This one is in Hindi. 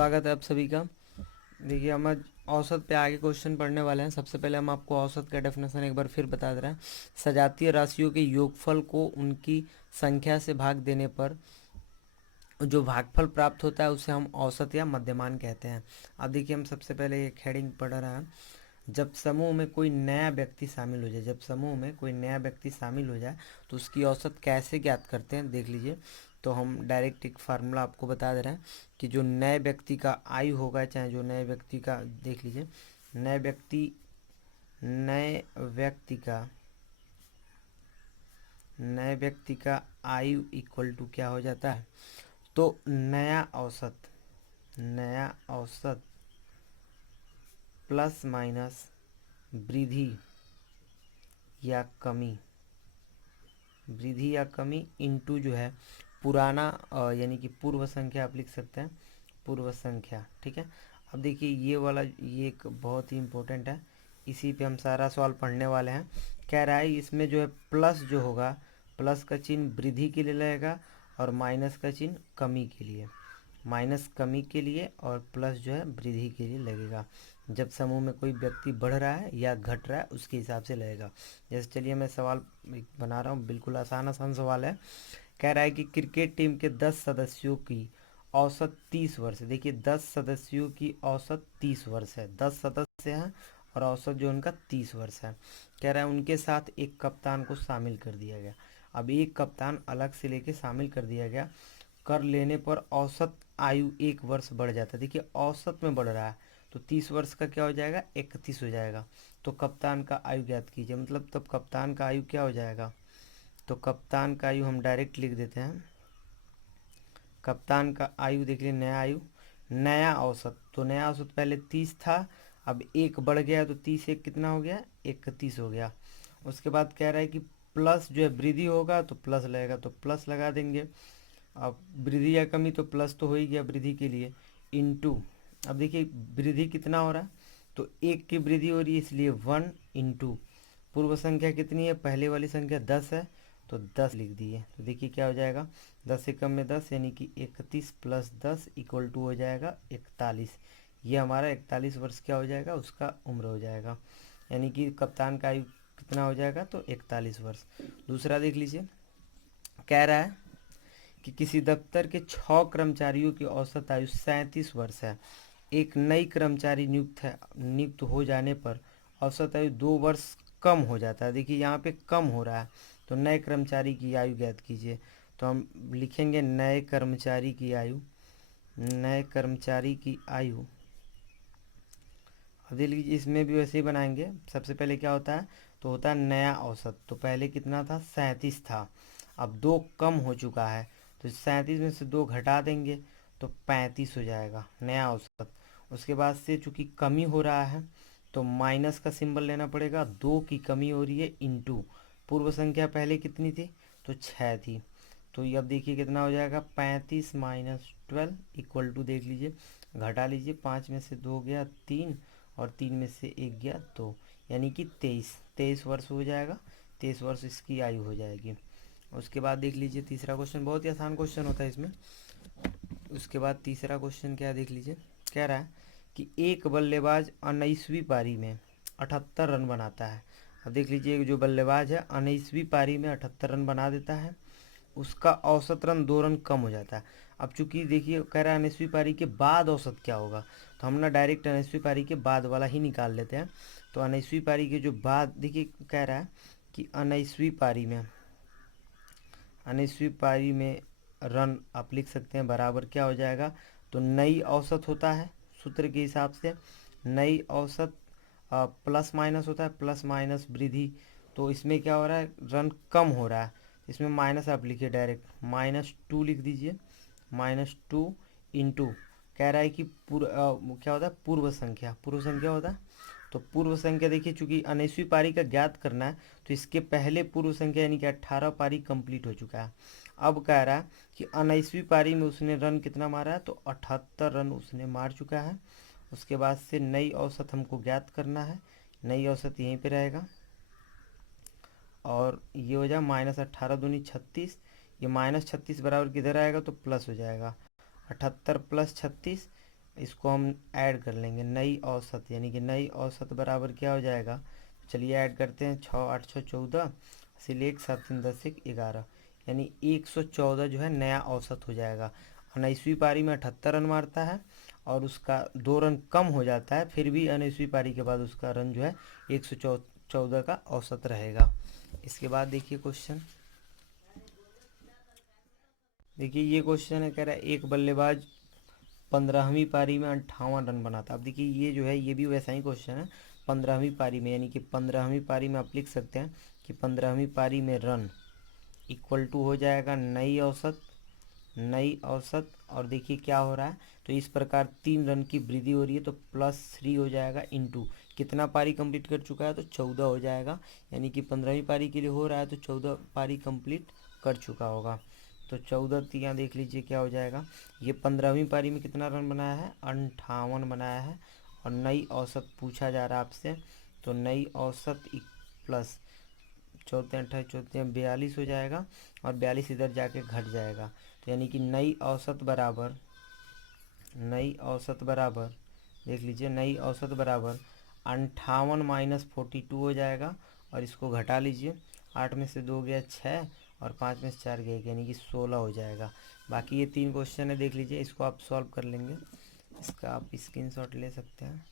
स्वागत है आप सभी का। देखिए हम आज औसत पे आगे क्वेश्चन पढ़ने वाले हैं। सबसे पहले हम आपको औसत का डेफिनेशन एक बार फिर बता दे रहे हैं। सजातीय राशियों के योगफल को उनकी संख्या से भाग देने पर जो भागफल प्राप्त होता है उसे हम औसत या मध्यमान कहते हैं। अब देखिए हम सबसे पहले एक हेडिंग पढ़ रहे हैं। जब समूह में कोई नया व्यक्ति शामिल हो जाए, जब समूह में कोई नया व्यक्ति शामिल हो जाए तो उसकी औसत कैसे ज्ञात करते हैं देख लीजिए। तो हम डायरेक्ट एक फार्मूला आपको बता दे रहे हैं कि जो नए व्यक्ति का आयु होगा, चाहे जो नए व्यक्ति का, देख लीजिए, नए व्यक्ति नए व्यक्ति का नए व्यक्ति का आयु इक्वल टू क्या हो जाता है, तो नया औसत प्लस माइनस वृद्धि या कमी, वृद्धि या कमी इनटू जो है पुराना यानी कि पूर्व संख्या आप लिख सकते हैं, पूर्व संख्या। ठीक है। अब देखिए ये वाला, ये एक बहुत ही इम्पोर्टेंट है, इसी पे हम सारा सवाल पढ़ने वाले हैं। कह रहा है इसमें जो है प्लस जो होगा, प्लस का चिन्ह वृद्धि के लिए लगेगा और माइनस का चिन्ह कमी के लिए, माइनस कमी के लिए और प्लस जो है वृद्धि के लिए लगेगा। जब समूह में कोई व्यक्ति बढ़ रहा है या घट रहा है उसके हिसाब से लगेगा। जैसे चलिए मैं सवाल एक बना रहा हूँ, बिल्कुल आसान आसान सवाल है। कह रहा है कि क्रिकेट टीम के 10 सदस्यों की औसत 30 वर्ष है। देखिए 10 सदस्यों की औसत 30 वर्ष है, 10 सदस्य हैं और औसत जो उनका 30 वर्ष है। कह रहा है उनके साथ एक कप्तान को शामिल कर दिया गया। अब एक कप्तान अलग से लेके शामिल कर दिया गया, कर लेने पर औसत आयु 1 वर्ष बढ़ जाता है। देखिए औसत में बढ़ रहा है तो 30 वर्ष का क्या हो जाएगा, 31 हो जाएगा। तो कप्तान का आयु ज्ञात कीजिए, मतलब तब कप्तान का आयु क्या हो जाएगा, तो कप्तान का आयु हम डायरेक्ट लिख देते हैं। कप्तान का आयु देख लीजिए, नया आयु, नया औसत, तो नया औसत पहले 30 था, अब एक बढ़ गया तो 30 एक कितना हो गया, 31 हो गया। उसके बाद कह रहा है कि प्लस जो है वृद्धि होगा तो प्लस लगेगा, तो प्लस लगा देंगे। अब वृद्धि या कमी, तो प्लस तो हो ही गया वृद्धि के लिए, इनटू, अब देखिए वृद्धि कितना हो रहा है, तो एक की वृद्धि हो रही है इसलिए 1 इंटू पूर्व संख्या कितनी है, पहले वाली संख्या 10 है तो 10 लिख दिए। तो देखिए क्या हो जाएगा, 10 से कम में 10 यानी कि 31 प्लस 10 इक्वल टू हो जाएगा 41। ये हमारा 41 वर्ष क्या हो जाएगा, उसका उम्र हो जाएगा, यानी कि कप्तान का आयु कितना हो जाएगा, तो 41 वर्ष। दूसरा देख लीजिए, कह रहा है कि किसी दफ्तर के 6 कर्मचारियों की औसत आयु 37 वर्ष है। एक नई कर्मचारी नियुक्त हो जाने पर औसत आयु 2 वर्ष कम हो जाता है। देखिए यहाँ पे कम हो रहा है, तो नए कर्मचारी की आयु ज्ञात कीजिए। तो हम लिखेंगे नए कर्मचारी की आयु, नए कर्मचारी की आयु। अब देख लीजिए इसमें भी वैसे ही बनाएंगे। सबसे पहले क्या होता है, तो होता है नया औसत, तो पहले कितना था, 37 था, अब 2 कम हो चुका है, तो 37 में से 2 घटा देंगे तो 35 हो जाएगा नया औसत। उसके बाद से चूंकि कमी हो रहा है तो माइनस का सिंबल लेना पड़ेगा, 2 की कमी हो रही है इंटू पूर्व संख्या पहले कितनी थी, तो 6 थी। तो ये अब देखिए कितना हो जाएगा, 35 माइनस 12 इक्वल टू, देख लीजिए घटा लीजिए, 5 में से 2 गया 3 और 3 में से 1 गया 2, यानी कि 23 वर्ष हो जाएगा, 23 वर्ष इसकी आयु हो जाएगी। उसके बाद देख लीजिए तीसरा क्वेश्चन, बहुत ही आसान क्वेश्चन होता है इसमें। उसके बाद तीसरा क्वेश्चन क्या है देख लीजिए, कह रहा है कि एक बल्लेबाज 19वीं पारी में 78 रन बनाता है। अब देख लीजिए जो बल्लेबाज है 19वीं पारी में 78 रन बना देता है, उसका औसत रन 2 रन कम हो जाता है। अब चूंकि देखिए कह रहा है 19वीं पारी के बाद औसत क्या होगा, तो हम ना डायरेक्ट 19वीं पारी के बाद वाला ही निकाल लेते हैं। तो 19वीं पारी के जो बाद, देखिए कह रहा है कि 19वीं पारी में रन आप लिख सकते हैं बराबर क्या हो जाएगा, तो नई औसत होता है सूत्र के हिसाब से, नई औसत प्लस माइनस होता है, प्लस माइनस वृद्धि। तो इसमें क्या हो रहा है, रन कम हो रहा है, इसमें माइनस आप लिखिए डायरेक्ट, -2 लिख दीजिए, -2 इंटू, कह रहा है कि क्या होता है, पूर्व संख्या, पूर्व संख्या होता है, तो पूर्व संख्या देखिए चूंकि 19वीं पारी का ज्ञात करना है तो इसके पहले पूर्व संख्या यानी कि 18 पारी कंप्लीट हो चुका है। अब कह रहा है कि 19वीं पारी में उसने रन कितना मारा है, तो 78 रन उसने मार चुका है। उसके बाद से नई औसत हमको ज्ञात करना है, नई औसत यहीं पे रहेगा और ये हो जाए -18 दूनी 36, ये -36 बराबर किधर आएगा, तो प्लस हो जाएगा, 78 प्लस 36 इसको हम ऐड कर लेंगे, नई औसत यानी कि नई औसत बराबर क्या हो जाएगा, चलिए ऐड करते हैं, 6 8 6 14, सिलेक्ट 7 3 10 1 11, यानी 114 जो है नया औसत हो जाएगा। 19वीं पारी में 78 रन मारता है और उसका 2 रन कम हो जाता है, फिर भी 19वीं पारी के बाद उसका रन जो है 114 का औसत रहेगा। इसके बाद देखिए क्वेश्चन, देखिए ये क्वेश्चन है, कह रहा है एक बल्लेबाज 15वीं पारी में 58 रन बनाता। अब देखिए ये जो है ये भी वैसा ही क्वेश्चन है, 15वीं पारी में, यानी कि 15वीं पारी में आप लिख सकते हैं कि 15वीं पारी में रन इक्वल टू हो जाएगा नई औसत, नई औसत, और देखिए क्या हो रहा है, तो इस प्रकार 3 रन की वृद्धि हो रही है, तो +3 हो जाएगा इंटू कितना पारी कंप्लीट कर चुका है, तो 14 हो जाएगा, यानी कि 15वीं पारी के लिए हो रहा है तो 14 पारी कंप्लीट कर चुका होगा। तो 14 तियाँ देख लीजिए क्या हो जाएगा, ये 15वीं पारी में कितना रन बनाया है, 58 बनाया है, और नई औसत पूछा जा रहा है आपसे, तो नई औसत प्लस 14 × 8 = 42 हो जाएगा, और 42 इधर जाके घट जाएगा, तो यानी कि नई औसत बराबर, नई औसत बराबर, देख लीजिए नई औसत बराबर 58 - 42 हो जाएगा, और इसको घटा लीजिए, 8 में से 2 गया 6, और 5 में से 4 गया 1, यानी कि 16 हो जाएगा। बाकी ये 3 क्वेश्चन है, देख लीजिए, इसको आप सॉल्व कर लेंगे, इसका आप स्क्रीनशॉट ले सकते हैं।